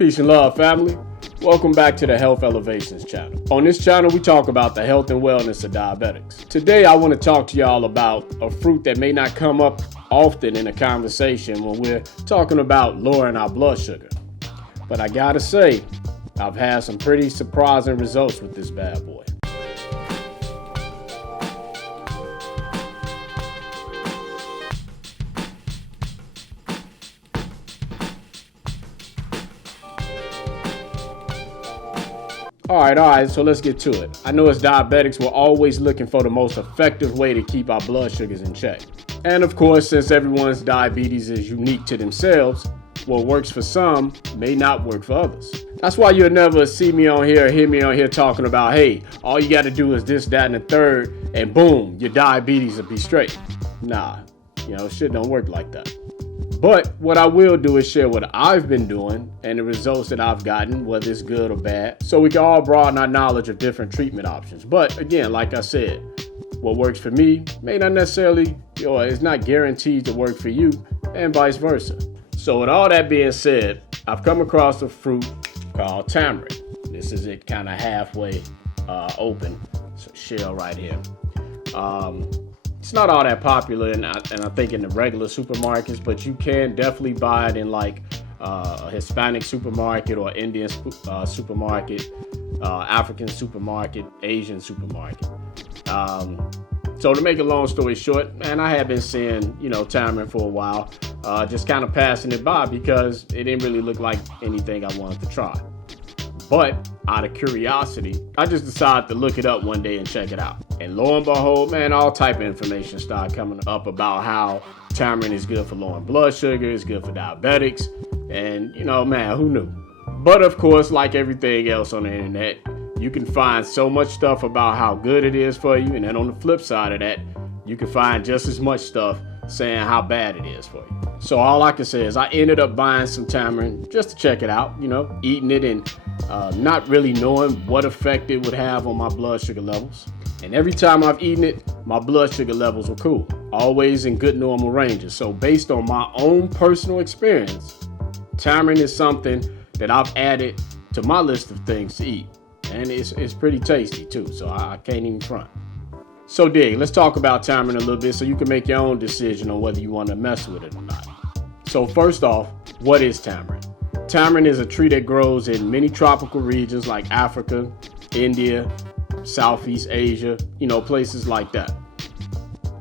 Peace and love, family. Welcome back to the Health Elevations channel. On this channel, we talk about the health and wellness of diabetics. Today, I want to talk to y'all about a fruit that may not come up often in a conversation when we're talking about lowering our blood sugar. But I gotta say, I've had some pretty surprising results with this bad boy. All right, so let's get to it. I know as diabetics, we're always looking for the most effective way to keep our blood sugars in check. And of course, since everyone's diabetes is unique to themselves, what works for some may not work for others. That's why you'll never see me on here or hear me on here talking about, hey, all you got to do is this, that, and the third, and boom, your diabetes will be straight. Nah, shit don't work like that. But what I will do is share what I've been doing and the results that I've gotten, whether it's good or bad, so we can all broaden our knowledge of different treatment options. But again, like I said, what works for me may not necessarily, it's not guaranteed to work for you, and vice versa. So with all that being said, I've come across a fruit called tamarind. This is it kind of halfway open, so shell right here. It's not all that popular, and I think in the regular supermarkets, but you can definitely buy it in like a Hispanic supermarket or Indian supermarket, African supermarket, Asian supermarket. So to make a long story short, man, I have been seeing, tamarind for a while, just kind of passing it by because it didn't really look like anything I wanted to try. But out of curiosity, I just decided to look it up one day and check it out. And lo and behold, man, all type of information started coming up about how tamarind is good for lowering blood sugar, it's good for diabetics, and man, who knew? But of course, like everything else on the internet, you can find so much stuff about how good it is for you, and then on the flip side of that, you can find just as much stuff saying how bad it is for you. So all I can say is I ended up buying some tamarind just to check it out, eating it and not really knowing what effect it would have on my blood sugar levels. And every time I've eaten it, my blood sugar levels were cool, always in good normal ranges. So based on my own personal experience, tamarind is something that I've added to my list of things to eat. And it's pretty tasty too, so I can't even front. So let's talk about tamarind a little bit so you can make your own decision on whether you want to mess with it or not. So first off, what is tamarind? Tamarind is a tree that grows in many tropical regions like Africa, India, Southeast Asia, places like that.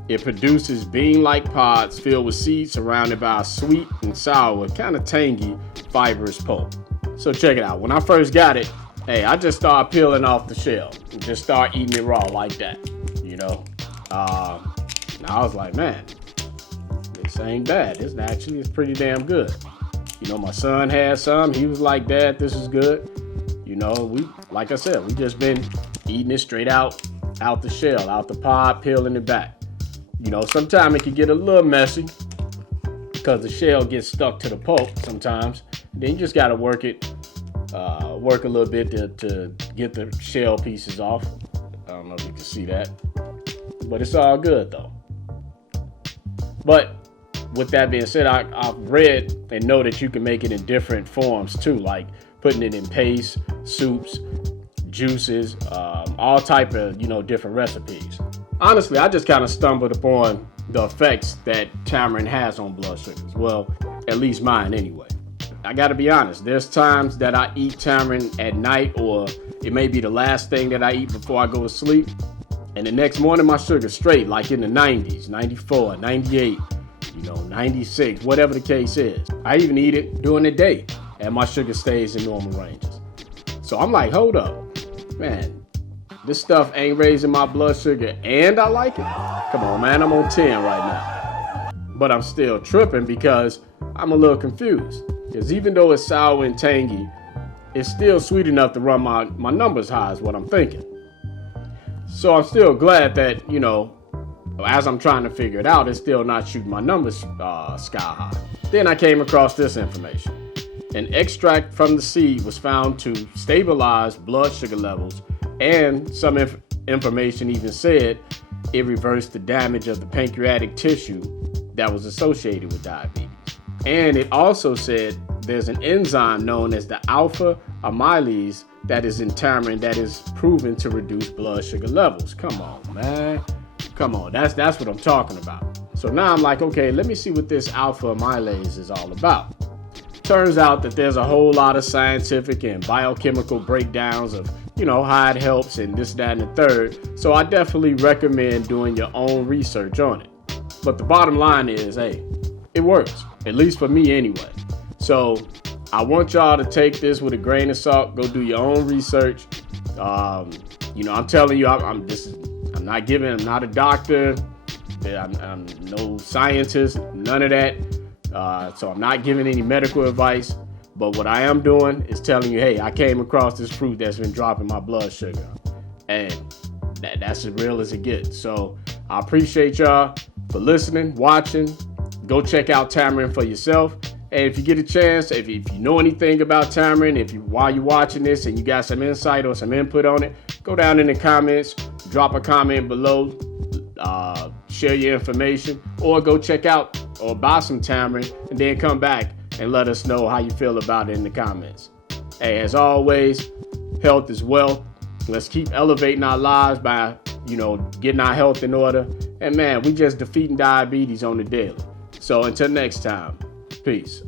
It produces bean-like pods filled with seeds surrounded by a sweet and sour, kind of tangy, fibrous pulp. So check it out. When I first got it, I just started peeling off the shell and just start eating it raw like that, And I was like, man, this ain't bad. This actually is pretty damn good. My son had some. He was like, Dad, this is good. Like I said, we just been eating it straight out the shell, out the pod, peeling it back. Sometimes it can get a little messy because the shell gets stuck to the pulp sometimes. Then you just got to work a little bit to get the shell pieces off. I don't know if you can see that, but it's all good though. But with that being said, I've read and know that you can make it in different forms too, like putting it in paste, soups, juices, all type of, different recipes. Honestly, I just kind of stumbled upon the effects that tamarind has on blood sugars. Well, at least mine anyway. I gotta be honest, there's times that I eat tamarind at night, or it may be the last thing that I eat before I go to sleep. And the next morning my sugar's straight, like in the 90s, 94, 98, 96, whatever the case is. I even eat it during the day and my sugar stays in normal ranges. So I'm like, hold up, man, this stuff ain't raising my blood sugar and I like it? Come on, man, I'm on 10 right now. But I'm still tripping because I'm a little confused. Because even though it's sour and tangy, it's still sweet enough to run my numbers high is what I'm thinking. So I'm still glad that, as I'm trying to figure it out, it's still not shooting my numbers sky high. Then I came across this information. An extract from the seed was found to stabilize blood sugar levels, and some information even said it reversed the damage of the pancreatic tissue that was associated with diabetes. And it also said there's an enzyme known as the alpha amylase that is in tamarind that is proven to reduce blood sugar levels. Come on, man. Come on. That's what I'm talking about. So now I'm like, okay, let me see what this alpha amylase is all about. Turns out that there's a whole lot of scientific and biochemical breakdowns of, how it helps and this, that, and the third. So I definitely recommend doing your own research on it. But the bottom line is, hey, it works, at least for me anyway. So I want y'all to take this with a grain of salt. Go do your own research. I'm telling you, I'm not a doctor. I'm no scientist, none of that. So I'm not giving any medical advice. But what I am doing is telling you, hey, I came across this fruit that's been dropping my blood sugar. And that's as real as it gets. So I appreciate y'all for listening, watching. Go check out tamarind for yourself. And if you get a chance, if you know anything about tamarind, while you're watching this and you got some insight or some input on it, go down in the comments, drop a comment below, share your information, or go check out or buy some tamarind and then come back and let us know how you feel about it in the comments. Hey, as always, health is wealth. Let's keep elevating our lives by, getting our health in order. And man, we just defeating diabetes on the daily. So until next time, peace.